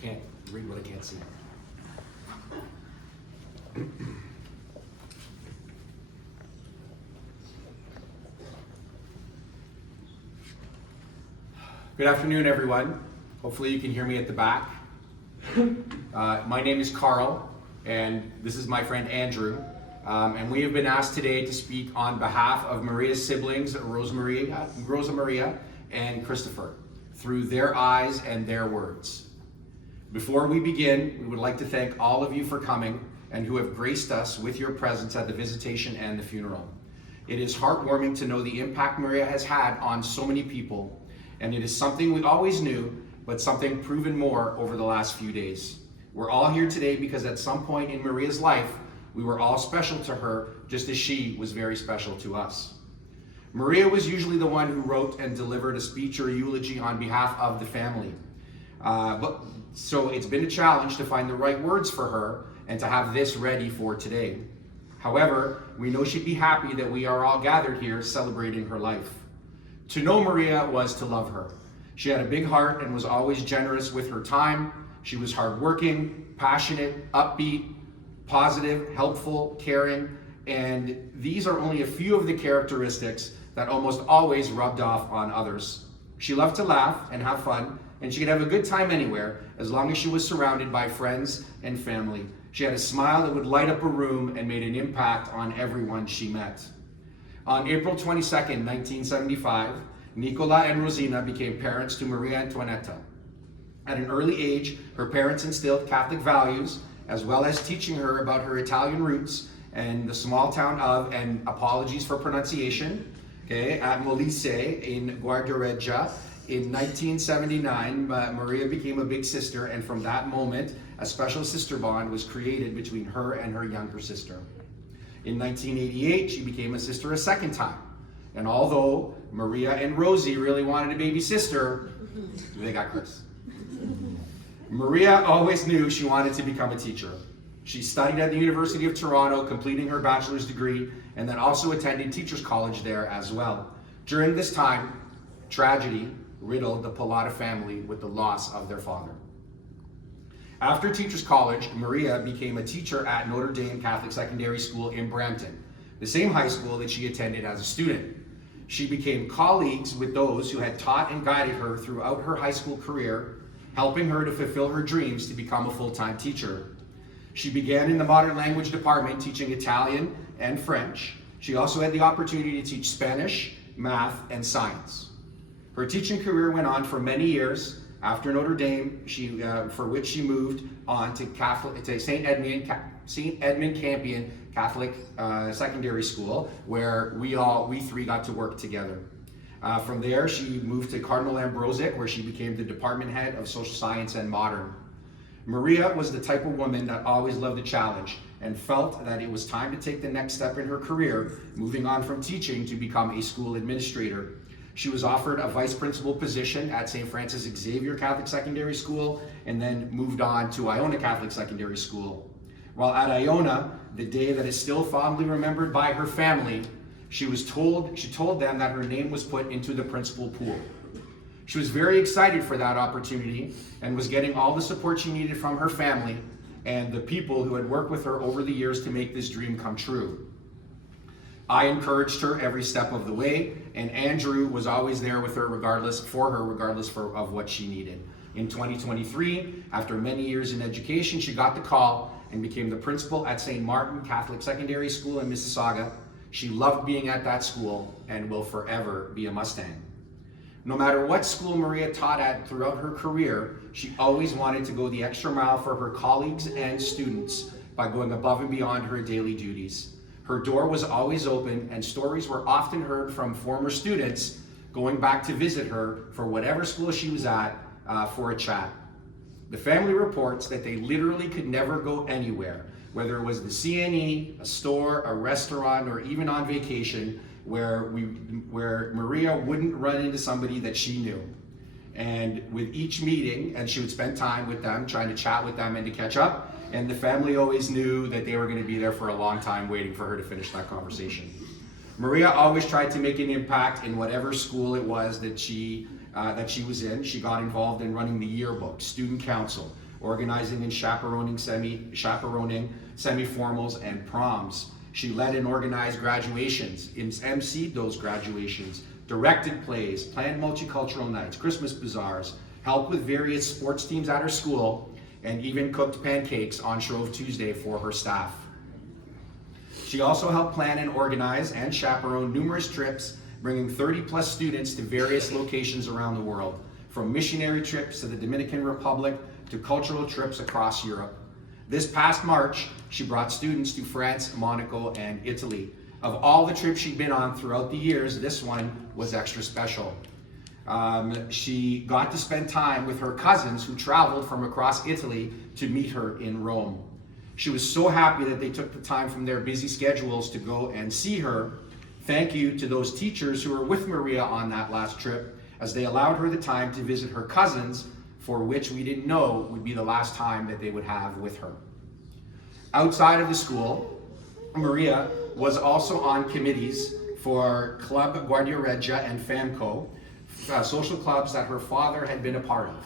can't read what I can't see. Good afternoon, everyone. Hopefully you can hear me at the back. My name is Carl, and this is my friend Andrew. And we have been asked today to speak on behalf of Maria's siblings, Rosa Maria and Christopher, through their eyes and their words. Before we begin, we would like to thank all of you for coming and who have graced us with your presence at the visitation and the funeral. It is heartwarming to know the impact Maria has had on so many people, and it is something we always knew, but something proven more over the last few days. We're all here today because at some point in Maria's life, we were all special to her, just as she was very special to us. Maria was usually the one who wrote and delivered a speech or a eulogy on behalf of the family. So it's been a challenge to find the right words for her and to have this ready for today. However, we know she'd be happy that we are all gathered here celebrating her life. To know Maria was to love her. She had a big heart and was always generous with her time. She was hardworking, passionate, upbeat, positive, helpful, caring, and these are only a few of the characteristics that almost always rubbed off on others. She loved to laugh and have fun, and she could have a good time anywhere as long as she was surrounded by friends and family. She had a smile that would light up a room and made an impact on everyone she met. On April 22nd, 1975, Nicola and Rosina became parents to Maria Antonietta. At an early age, her parents instilled Catholic values, as well as teaching her about her Italian roots and the small town of, and apologies for pronunciation, at Molise in Guardareggia. In 1979, Maria became a big sister, and from that moment, a special sister bond was created between her and her younger sister. In 1988, she became a sister a second time. And although Maria and Rosie really wanted a baby sister, they got Chris. Maria always knew she wanted to become a teacher. She studied at the University of Toronto, completing her bachelor's degree, and then also attended Teachers College there as well. During this time, tragedy riddled the Pallotta family with the loss of their father. After Teachers College, Maria became a teacher at Notre Dame Catholic Secondary School in Brampton, the same high school that she attended as a student. She became colleagues with those who had taught and guided her throughout her high school career, helping her to fulfill her dreams to become a full-time teacher. She began in the modern language department teaching Italian and French. She also had the opportunity to teach Spanish, math, and science. Her teaching career went on for many years. After Notre Dame, for which she moved on to St. Edmund Campion Catholic Secondary School, where we three got to work together. From there, she moved to Cardinal Ambrosic, where she became the department head of social science and modern. Maria was the type of woman that always loved a challenge and felt that it was time to take the next step in her career, moving on from teaching to become a school administrator. She was offered a vice principal position at St. Francis Xavier Catholic Secondary School and then moved on to Iona Catholic Secondary School. While at Iona, the day that is still fondly remembered by her family, she told them that her name was put into the principal pool. She was very excited for that opportunity and was getting all the support she needed from her family and the people who had worked with her over the years to make this dream come true. I encouraged her every step of the way, and Andrew was always there with her regardless of what she needed. In 2023, after many years in education, she got the call and became the principal at St. Martin Catholic Secondary School in Mississauga. She loved being at that school and will forever be a Mustang. No matter what school Maria taught at throughout her career, she always wanted to go the extra mile for her colleagues and students by going above and beyond her daily duties. Her door was always open, and stories were often heard from former students going back to visit her for whatever school she was at for a chat. The family reports that they literally could never go anywhere, whether it was the CNE, a store, a restaurant, or even on vacation, where Maria wouldn't run into somebody that she knew. And with each meeting, and she would spend time with them, trying to chat with them and to catch up, and the family always knew that they were going to be there for a long time waiting for her to finish that conversation. Maria always tried to make an impact in whatever school it was that she was in. She got involved in running the yearbook, student council, organizing and chaperoning semi-formals and proms. She led and organized graduations, emceed those graduations, directed plays, planned multicultural nights, Christmas bazaars, helped with various sports teams at her school, and even cooked pancakes on Shrove Tuesday for her staff. She also helped plan and organize and chaperone numerous trips, bringing 30+ students to various locations around the world, from missionary trips to the Dominican Republic to cultural trips across Europe. This past March, she brought students to France, Monaco, and Italy. Of all the trips she'd been on throughout the years, this one was extra special. She got to spend time with her cousins who traveled from across Italy to meet her in Rome. She was so happy that they took the time from their busy schedules to go and see her. Thank you to those teachers who were with Maria on that last trip, as they allowed her the time to visit her cousins, for which we didn't know would be the last time that they would have with her. Outside of the school, Maria was also on committees for Club Guardia Regia and FAMCO, social clubs that her father had been a part of.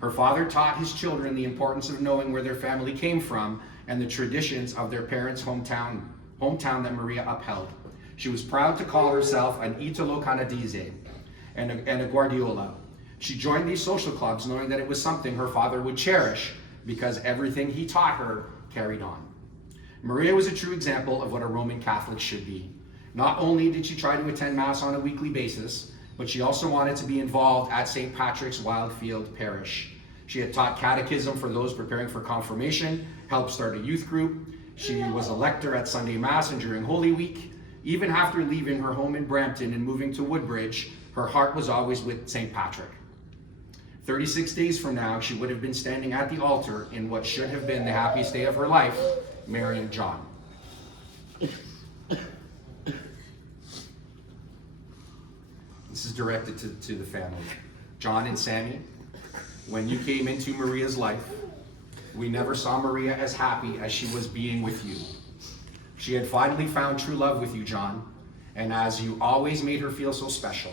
Her father taught his children the importance of knowing where their family came from and the traditions of their parents' hometown that Maria upheld. She was proud to call herself an Italo-Canadese and a Guardiola. She joined these social clubs knowing that it was something her father would cherish because everything he taught her carried on. Maria was a true example of what a Roman Catholic should be. Not only did she try to attend Mass on a weekly basis, but she also wanted to be involved at St. Patrick's Wildfield Parish. She had taught catechism for those preparing for confirmation, helped start a youth group. She was a lector at Sunday Mass and during Holy Week. Even after leaving her home in Brampton and moving to Woodbridge, her heart was always with St. Patrick. 36 days from now, she would have been standing at the altar in what should have been the happiest day of her life, marrying John. This is directed to the family. John and Sammy, when you came into Maria's life, we never saw Maria as happy as she was being with you. She had finally found true love with you, John, and as you always made her feel so special.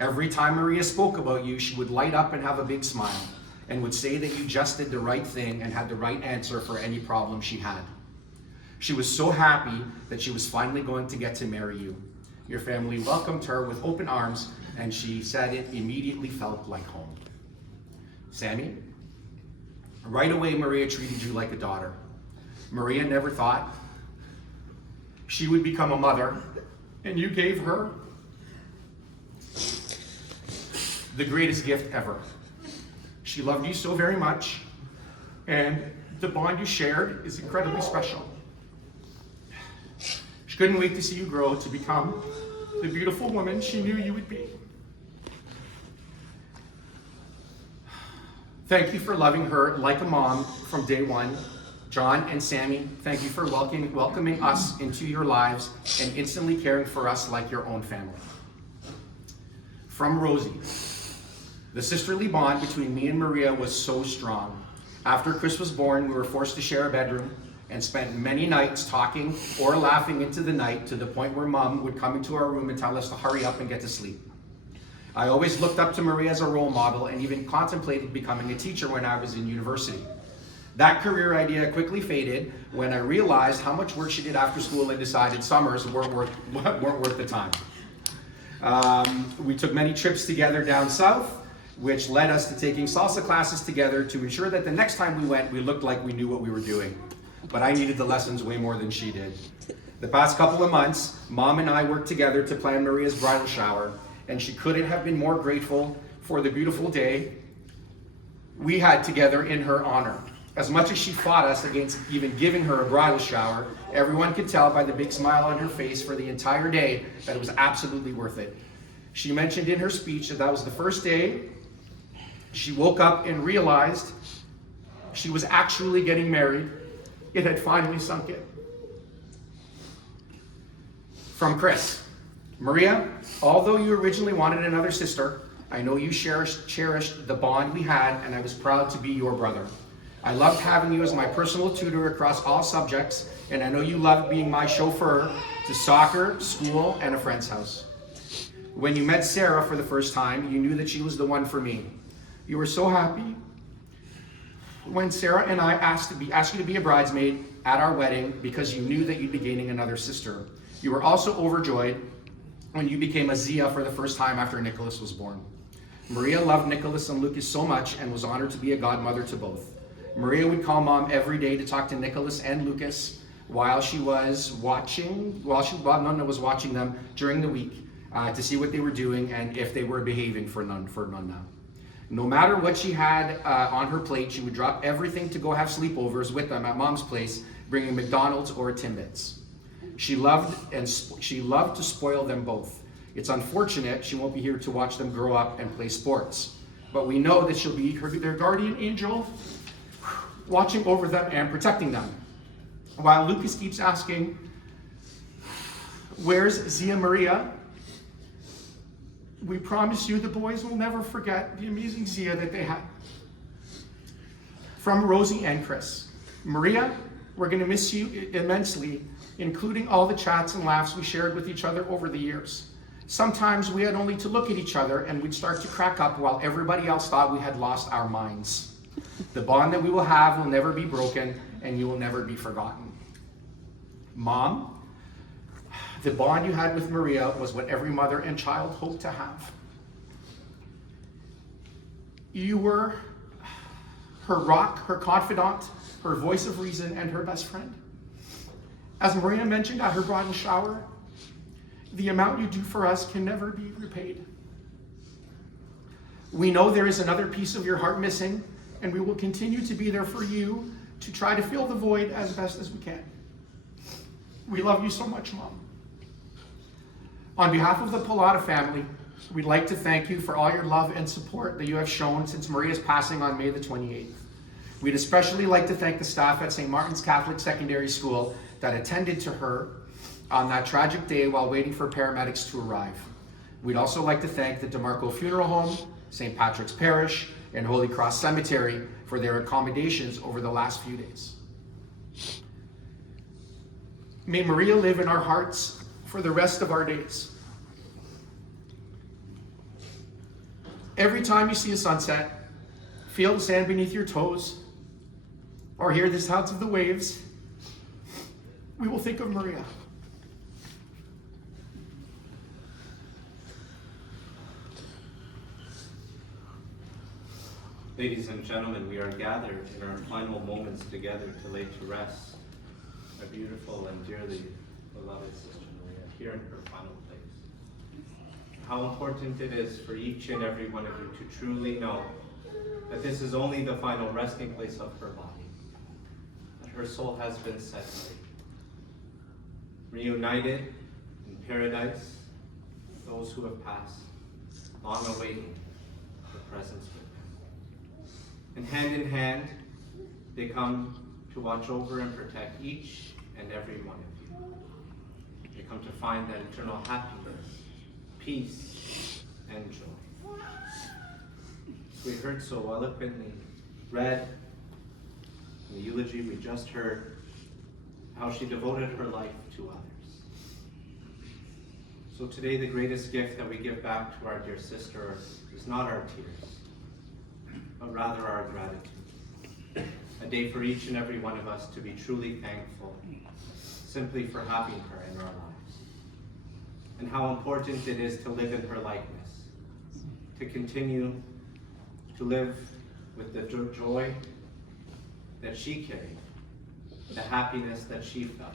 Every time Maria spoke about you, she would light up and have a big smile and would say that you just did the right thing and had the right answer for any problem she had. She was so happy that she was finally going to get to marry you. Your family welcomed her with open arms, and she said it immediately felt like home. Sammy, right away Maria treated you like a daughter. Maria never thought she would become a mother, and you gave her the greatest gift ever. She loved you so very much, and the bond you shared is incredibly special. She couldn't wait to see you grow to become the beautiful woman she knew you would be. Thank you for loving her like a mom from day one. John and Sammy, thank you for welcoming us into your lives and instantly caring for us like your own family. From Rosie, the sisterly bond between me and Maria was so strong. After Chris was born, we were forced to share a bedroom and spent many nights talking or laughing into the night to the point where Mom would come into our room and tell us to hurry up and get to sleep. I always looked up to Maria as a role model and even contemplated becoming a teacher when I was in university. That career idea quickly faded when I realized how much work she did after school and decided summers weren't worth the time. We took many trips together down south, which led us to taking salsa classes together to ensure that the next time we went, we looked like we knew what we were doing. But I needed the lessons way more than she did. The past couple of months, Mom and I worked together to plan Maria's bridal shower, and she couldn't have been more grateful for the beautiful day we had together in her honor. As much as she fought us against even giving her a bridal shower, everyone could tell by the big smile on her face for the entire day that it was absolutely worth it. She mentioned in her speech that was the first day she woke up and realized she was actually getting married. It had finally sunk in. From Chris, Maria, although you originally wanted another sister, I know you cherished the bond we had, and I was proud to be your brother. I loved having you as my personal tutor across all subjects, and I know you loved being my chauffeur to soccer, school, and a friend's house. When you met Sarah for the first time, you knew that she was the one for me. You were so happy when Sarah and I asked you to be a bridesmaid at our wedding because you knew that you'd be gaining another sister. You were also overjoyed when you became a Zia for the first time after Nicholas was born. Maria loved Nicholas and Lucas so much and was honored to be a godmother to both. Maria would call Mom every day to talk to Nicholas and Lucas while she was watching them during the week to see what they were doing and if they were behaving for Nonna. No matter what she had on her plate, she would drop everything to go have sleepovers with them at Mom's place, bringing McDonald's or Timbits. She loved to spoil them both. It's unfortunate she won't be here to watch them grow up and play sports, but we know that she'll be their guardian angel, watching over them and protecting them. While Lucas keeps asking, "Where's Zia Maria?" we promise you the boys will never forget the amazing Zia that they had. From Rosie and Chris. Maria, we're going to miss you immensely, including all the chats and laughs we shared with each other over the years. Sometimes we had only to look at each other and we'd start to crack up while everybody else thought we had lost our minds. The bond that we will have will never be broken and you will never be forgotten. Mom, the bond you had with Maria was what every mother and child hoped to have. You were her rock, her confidant, her voice of reason, and her best friend. As Maria mentioned at her bridal shower, the amount you do for us can never be repaid. We know there is another piece of your heart missing, and we will continue to be there for you to try to fill the void as best as we can. We love you so much, Mom. On behalf of the Pallotta family, we'd like to thank you for all your love and support that you have shown since Maria's passing on May the 28th. We'd especially like to thank the staff at St. Martin's Catholic Secondary School that attended to her on that tragic day while waiting for paramedics to arrive. We'd also like to thank the DeMarco Funeral Home, St. Patrick's Parish, and Holy Cross Cemetery for their accommodations over the last few days. May Maria live in our hearts for the rest of our days. Every time you see a sunset, feel the sand beneath your toes, or hear the sounds of the waves, we will think of Maria. Ladies and gentlemen, we are gathered in our final moments together to lay to rest our beautiful and dearly beloved Sister Maria here in her final place. How important it is for each and every one of you to truly know that this is only the final resting place of her body, that her soul has been set free, reunited in paradise with those who have passed, long awaiting the presence with them. And hand in hand, they come to watch over and protect each and every one of you. They come to find that eternal happiness, peace, and joy. As we heard so eloquently read in the eulogy we just heard, how she devoted her life to others. So today the greatest gift that we give back to our dear sister is not our tears, but rather our gratitude. A day for each and every one of us to be truly thankful, simply for having her in our lives. And how important it is to live in her likeness, to continue to live with the joy that she carried, the happiness that she felt.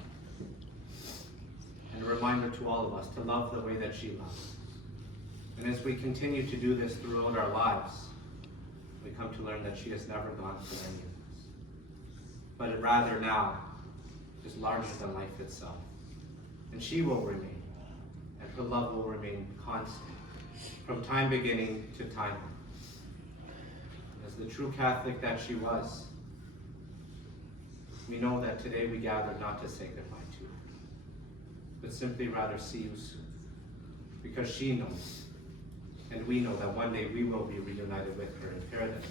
And a reminder to all of us to love the way that she loved. And as we continue to do this throughout our lives, we come to learn that she has never gone for any of us, but rather now is larger than life itself. And she will remain, and her love will remain constant, from time beginning to time end. As the true Catholic that she was, we know that today we gather not to say goodbye to her, but simply rather see you soon, because she knows, and we know that one day we will be reunited with her in paradise,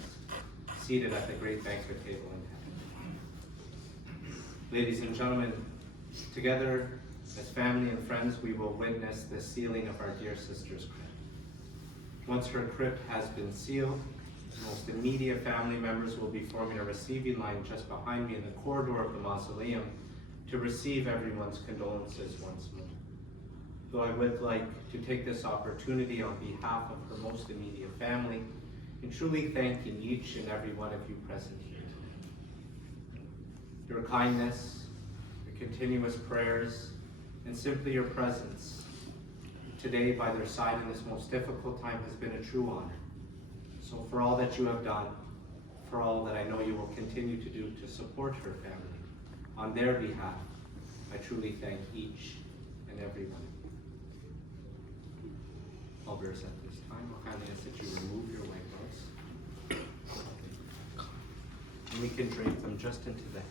seated at the great banquet table in heaven. Ladies and gentlemen, together as family and friends, we will witness the sealing of our dear sister's crypt. Once her crypt has been sealed, Most immediate family members will be forming a receiving line just behind me in the corridor of the mausoleum to receive everyone's condolences once more. Though I would like to take this opportunity on behalf of her most immediate family in truly thanking each and every one of you present here today. Your kindness, your continuous prayers, and simply your presence today by their side in this most difficult time has been a true honor. So for all that you have done, for all that I know you will continue to do to support her family, on their behalf, I truly thank each and every one of you. Elders, at this time, I'll kindly ask that you remove your white robes. And we can drape them just into the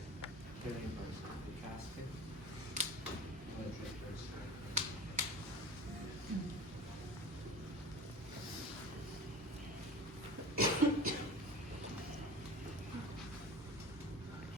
very